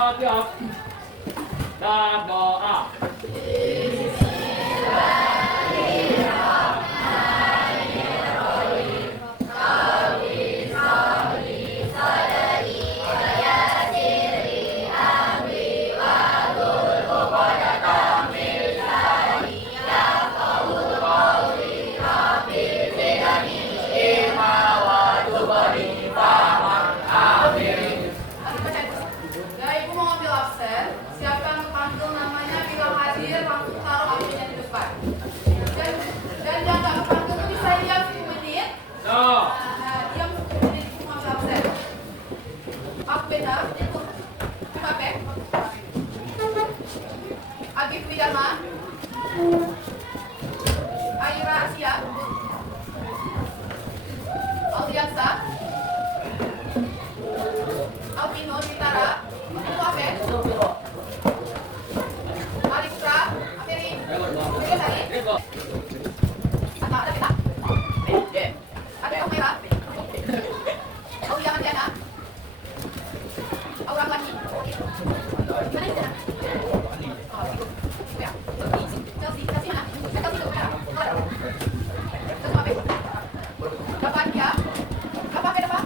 Siap. Dan doa. Ya, Ibu mau ambil absen. Siapa yang panggil namanya bilang hadir, langsung taruh absennya di depan. Dan yang nggak kepanggil itu bisa diam 10 menit. No. Nah, diam 10 menit Ibu mau ambil absen. Aku beda, itu. Apa? Agif Widama. Aira Asia. Aldiansa. Albino Ditara. Itu apa? Alistra. Aperi. Sari. Ada kita. Ada kamera. Aulia Manjana. Aura Wani. Mana itu? Ya. Chelsea, kasih mana? Chelsea itu mana? Terus apa? Bapak dia. Bapak apa?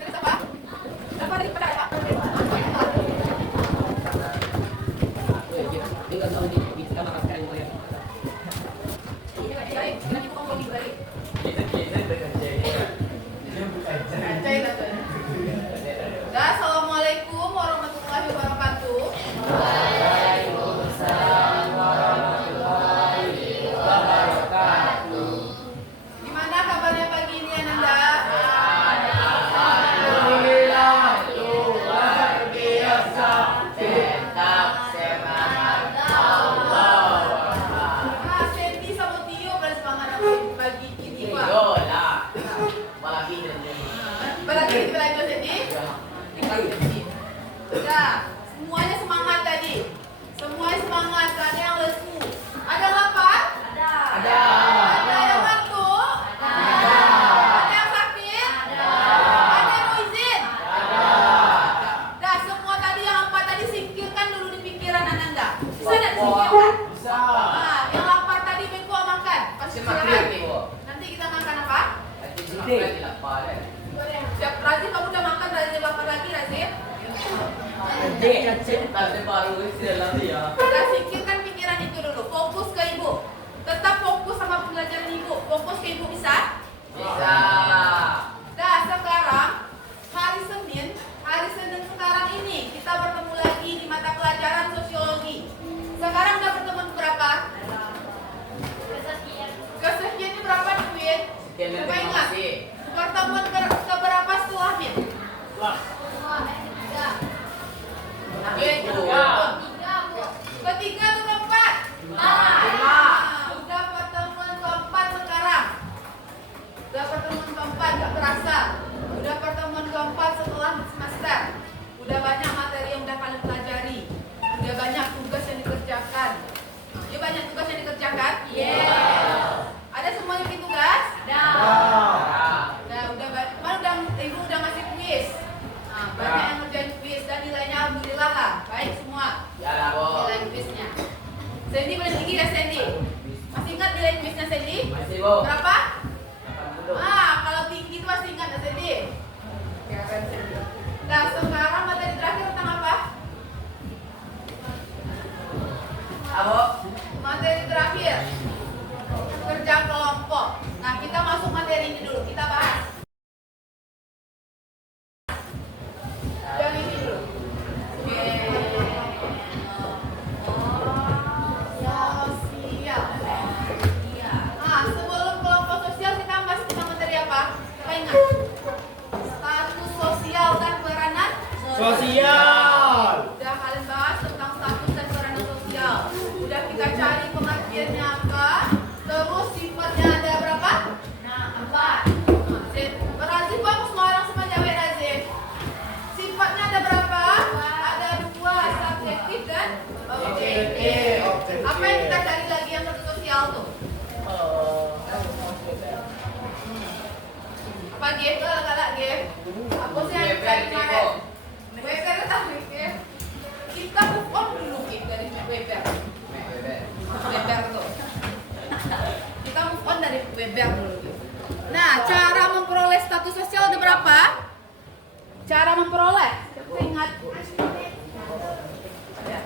Terus apa? Bapak dari pada apa? Assalamualaikum warahmatullahi wabarakatuh. Gimana kabarnya pagi ini Ananda? Ah, Sandy sama Tio pada semangat apa pagi ini Pak? Berarti kita lanjut Sandy? Udah, semuanya semangat tadi. Semuanya semangat, gak ada yang lesu. Ada yang lapar? Ada yang ngantuk? Ada yang sakit? Ada yang mau izin? Dah, semua tadi yang empat tadi singkirkan dulu di pikiran Ananda. Bisa nggak disingkirkan? Nah, yang lapar tadi Beko makan. Pas istirahat. Nanti kita makan apa? Siap, Razif kamu udah makan, Razif lapar lagi Razif? Udah singkirkan pikiran itu dulu, fokus ke ibu. Tetap fokus sama pembelajaran ibu. Fokus ke ibu bisa? Dah, sekarang hari Senin sekarang ini kita bertemu lagi di mata pelajaran sosiologi. Sekarang udah bertemu berapa? Kesekian ini berapa nih Win? Coba ingat. Pertemuan keberapa setelah Min? Ketiga atau keempat? Udah pertemuan keempat sekarang. Udah pertemuan keempat, gak berasa. Udah pertemuan keempat setelah semester. Udah banyak materi yang udah kalian pelajari. Udah banyak tugas yang dikerjakan. Ya banyak tugas yang dikerjakan? Ada semua yang bikin tugas? Ibu udah ngasih kuis. Nah, banyak yang ngerjain kuis dan nilainya alhamdulillah lah. Baik semua. Nilai kuisnya. Sandy paling tinggi ya Sandy? Masih ingat nilai kuisnya Sandy? Berapa? Kalau tinggi itu masih ingat ya Sandy? Keren Sandy. Nah, sekarang materi terakhir tentang apa? Materi terakhir kerja kelompok. Nah, kita masuk materi ini dulu. Kita bahas. Yang ini dulu. Sosial. Nah, sebelum kelompok sosial kita bahas tentang materi apa? Coba ingat. Status sosial dan peranan Sosial. Udah kalian bahas tentang status dan peranan sosial. Udah kita cari pengertiannya apa. Terus sifatnya ada berapa? 4. Razif bagus semua orang sama cewek Razif. Sifatnya ada berapa? Ada 2, subjektif dan objektif. Apa yang kita cari lagi yang status sosial tuh? Apa Gif? Galak Gif? Aku sih yang cari kemarin. WPR tak memperoleh. Siapa ingat? Ya.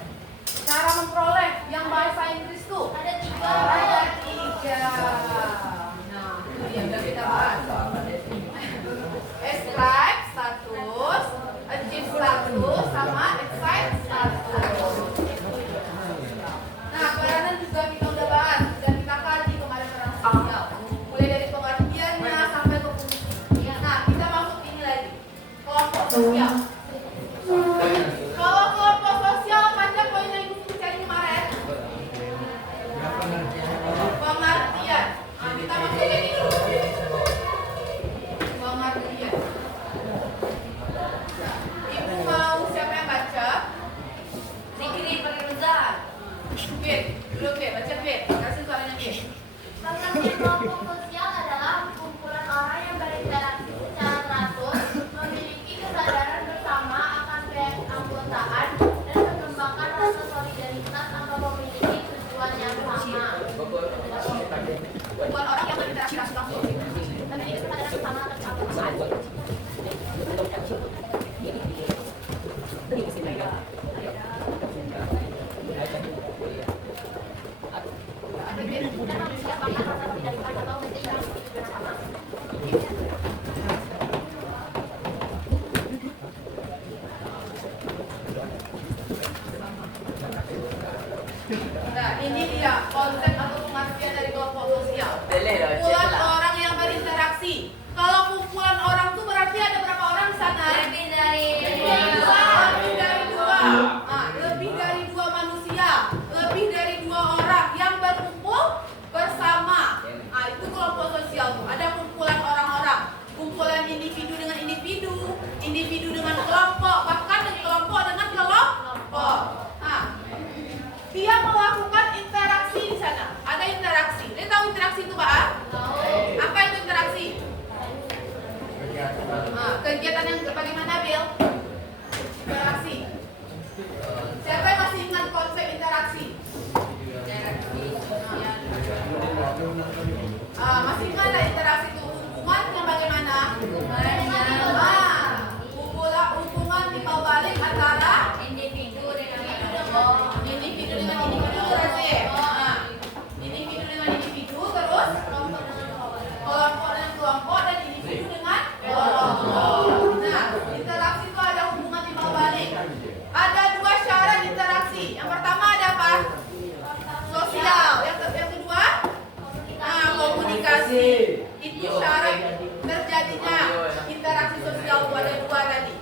Cara memperoleh yang bahasa Inggris tuh ada tiga. Nah, itu dia udah kita bahas. Ascribe status, achieve status, sama excite status. Nah, peranan juga kita udah bahas dan kita kaji kemarin peran sosial. Mulai dari pengertiannya sampai ke fungsi. Nah, kita masuk ini lagi. Kelompok sosial. Kalau kelompok sosial baca poin yang ibu cari kemarin. Pengertian. Nah, kita masuk lagi dulu. Pengertian. Nah, ibu mau siapa yang baca? Zikri Firuzan. Fit, dulu Fit, baca Fit. Kasih suaranya Fit. Pengertian kelompok sosial adalah kumpulan orang yang berinteraksi secara teratur, memiliki kesadaran bersama akan keanggotaan, dan mengembangkan rasa solidaritas atau memiliki tujuan yang sama. Buat orang yang berinteraksi langsung. Memiliki kesadaran bersama akan keanggotaan. Dan mengembangkan rasa solidaritas atau memiliki tujuan sama. Nah, ini dia konsep atau pengertian dari kelompok sosial. Kumpulan orang yang berinteraksi. Kalau kumpulan orang tuh berarti ada berapa orang di sana? Lebih dari Lebih dari dua. Nah, lebih dari dua manusia, lebih dari dua orang yang berkumpul bersama. Nah, itu kelompok sosial tuh. Ada kumpulan orang-orang, kumpulan individu dengan individu, individu dengan kelompok, bahkan dengan kelompok dengan kelompok. Nah, dia melakukan interaksi di sana. Ada interaksi. Dia tahu interaksi itu Pak? Apa itu interaksi? Nah, kegiatan yang bagaimana Bill? Interaksi. Siapa yang masih ingat konsep interaksi? Masih ingat ada interaksi itu hubungan yang bagaimana? Hubungan timbal balik antara individu dengan individu dengan individu berarti ya? Individu dengan individu terus kelompok dengan kelompok dan individu dengan kelompok. Nah, interaksi itu ada hubungan timbal balik. Ada dua syarat interaksi. Yang pertama ada apa? Sosial. Yang kedua? Komunikasi. Itu syarat terjadinya interaksi sosial itu ada dua tadi.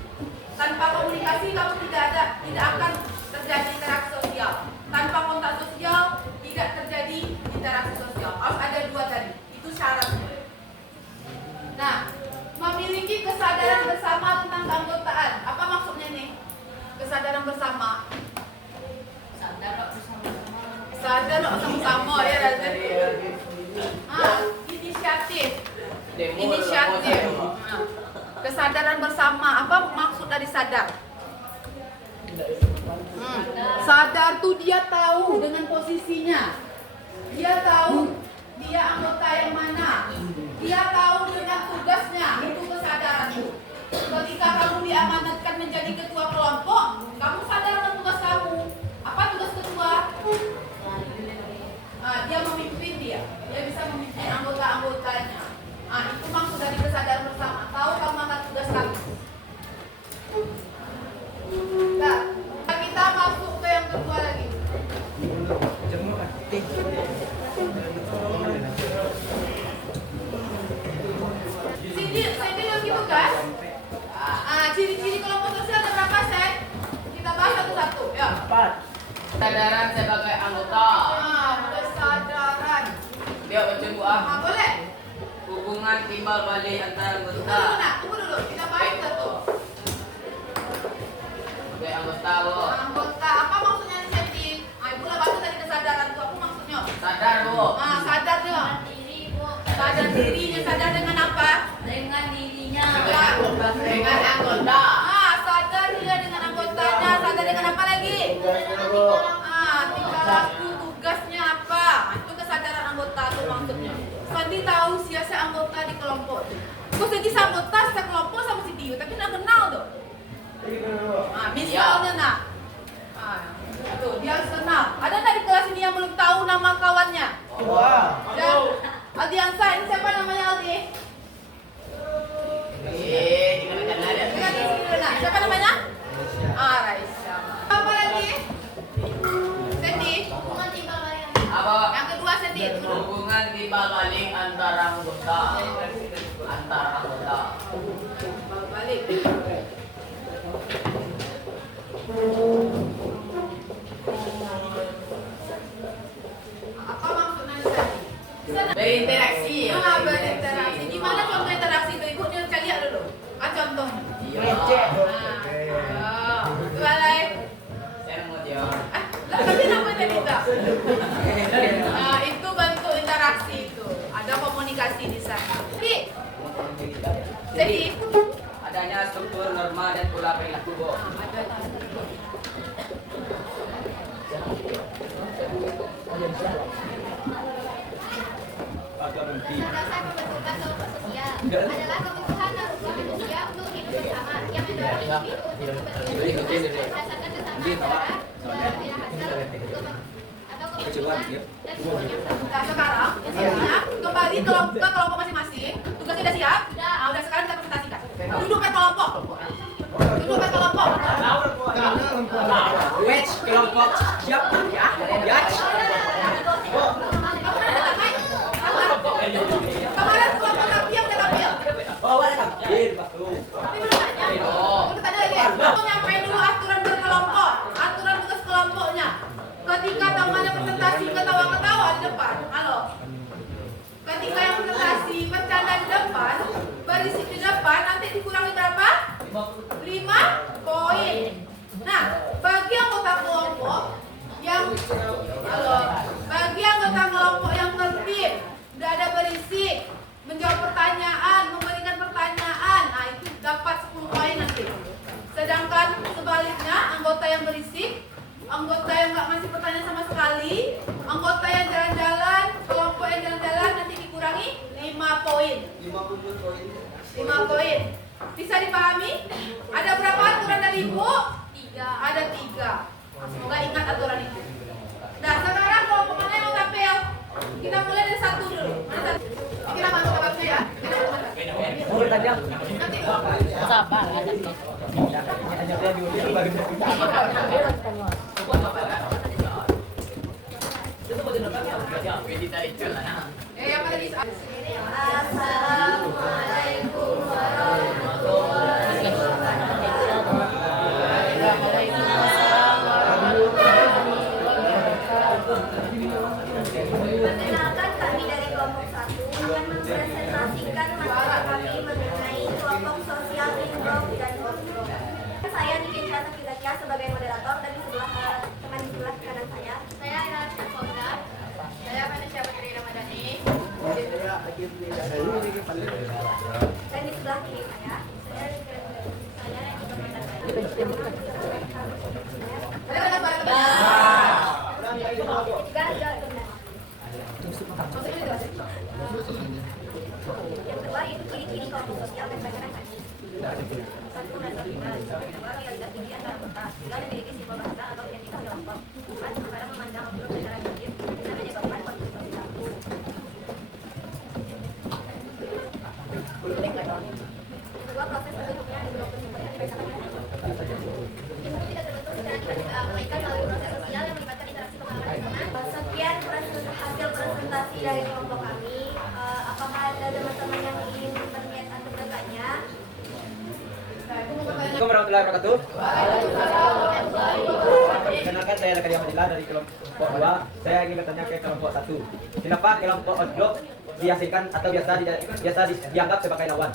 Tanpa komunikasi kamu tidak akan terjadi interaksi sosial. Tanpa kontak sosial tidak terjadi interaksi sosial. Harus ada dua tadi. Itu syaratnya. Nah, memiliki kesadaran bersama tentang keanggotaan. Apa maksudnya nih? Kesadaran bersama. Sadar sama-sama ya Razan. Inisiatif. Kesadaran bersama. Apa maksud dari sadar? Sadar tuh dia tahu dengan posisinya. Dia tahu dia anggota yang mana. Dia tahu dengan tugasnya. Itu kesadaran tuh. Ketika kamu diamanatkan menjadi ketua kelompok, kamu sadar dengan tugas kamu. Apa tugas ketua? Dia memimpin dia bisa memimpin anggota-anggotanya. Itu maksud dari kesadaran bersama. Tahu kamu akan tugas kamu. Nah, kita masuk ke yang kedua lagi. Saya bilang gitu kan? Ciri-ciri kelompok sosial ada berapa Sen? Kita bahas satu-satu. Ya. 4. Kesadaran sebagai anggota. Kesadaran. Dia baca Boleh. hubungan timbal balik antara anggota. Tunggu dulu. Kita bahas satu. Sebagai anggota lo. Anggota. Apa maksudnya inisiatif? Ibu lah bahasa dari kesadaran itu. Apa maksudnya? Sadar lo. Sadar dia. Sadar dirinya. Sadar dengan apa? dengan dirinya. Dengan anggota. Sadar dia dengan anggotanya. Sadar dengan apa lagi? Tingkah laku, tugasnya apa? Itu kesadaran anggota tuh maksudnya. Sandi tahu siapa anggota di kelompok tuh. Kok jadi anggota sekelompok sama si Dio, tapi nggak kenal tuh. Raisa. Apa lagi? Sandy. Hubungan timbal balik Apa? Yang kedua Sandy. Hubungan timbal balik antara anggota. Antar anggota. Balik. Apa maksudnya tadi? Berinteraksi ya. Berinteraksi. Gimana contoh interaksi berikutnya? Kita lihat dulu. Contohnya. Iya. Dua lain. Saya mau jawab. Tapi nama tadi tak? Itu bentuk interaksi itu. Ada komunikasi di sana. Jadi, Adanya struktur, norma, dan pola perilaku. Bu. Dasar pembentukan kelompok sosial adalah kebutuhan manusia untuk hidup bersama yang mendorong individu untuk beraktivitas berdasarkan kesamaan selera, nilai hasil, atau kebutuhan dan semuanya. nah sekarang kembali ke kelompok masing-masing. Tugasnya sudah siap? Udah sekarang kita presentasikan. Duduk per kelompok. Duduk per kelompok. Wedge kelompok siap ya. Ya. Kemarin kelompok tampil udah tampil. Oh, ada tampil, Pak. Tapi belum tanya. Belum tanya lagi. Mau nyampein dulu aturan berkelompok, aturan tugas kelompoknya. Ketika temannya presentasi ketawa-ketawa di depan, halo. Ketika yang presentasi bercanda di depan, berisik di depan, nanti dikurangi berapa? 5 poin. Nah, bagi anggota kelompok yang bagi anggota kelompok yang tertib, tidak ada berisik, menjawab pertanyaan, memberikan pertanyaan, nah itu dapat 10 poin nanti. Sedangkan sebaliknya, anggota yang berisik, anggota yang nggak ngasih pertanyaan sama sekali, anggota yang jalan-jalan, kelompok yang jalan-jalan nanti dikurangi 5 poin. 5 poin. Bisa dipahami? Ada berapa aturan dari Ibu? 3. Ada 3. Semoga ingat aturan itu. Nah, sekarang kelompok mana yang mau tampil? Kita mulai dari 1 dulu. Mana satu? Ini kita bantu bantu ya. Kita bantu. Oh, bertanya. Nanti. Sabar, ada nih. Yang ada di Assalamualaikum warahmatullahi Perkenalkan, kami dari kelompok 1 akan mempresentasikan materi kami mengenai kelompok sosial lingkup dan kontrol. Saya Niki Chandra Kidakia sebagai moderator dan di sebelah teman di sebelah kanan saya adalah Syafona. Saya Manisha Putri Ramadhani. Dan di sebelah kiri saya dan di sebelah saya. Yang kedua itu ciri-ciri kelompok sosial dan bagaimana kami. 1. Dasar tinggal. 2. Loyalitas tinggi antar anggota. 3. Memiliki sifat bahasa atau identitas kelompok. 4. Cara memandang objek secara objektif bisa menyebabkan konflik sosial. Kedua, proses terbentuknya di kelompok sosial dirasakan dengan individu tidak terbentuk secara tiba-tiba, melainkan melalui proses sosial yang melibatkan interaksi pengalaman lingkungan. Sekian hasil presentasi dari kelompok kami. Apakah ada teman-teman yang ingin berniat untuk bertanya? Assalamualaikum warahmatullahi wabarakatuh. Kenalkan, saya Lakadia Madila dari kelompok 2. Saya ingin bertanya ke kelompok 1. Kenapa kelompok odblok diasingkan atau biasa dianggap sebagai lawan?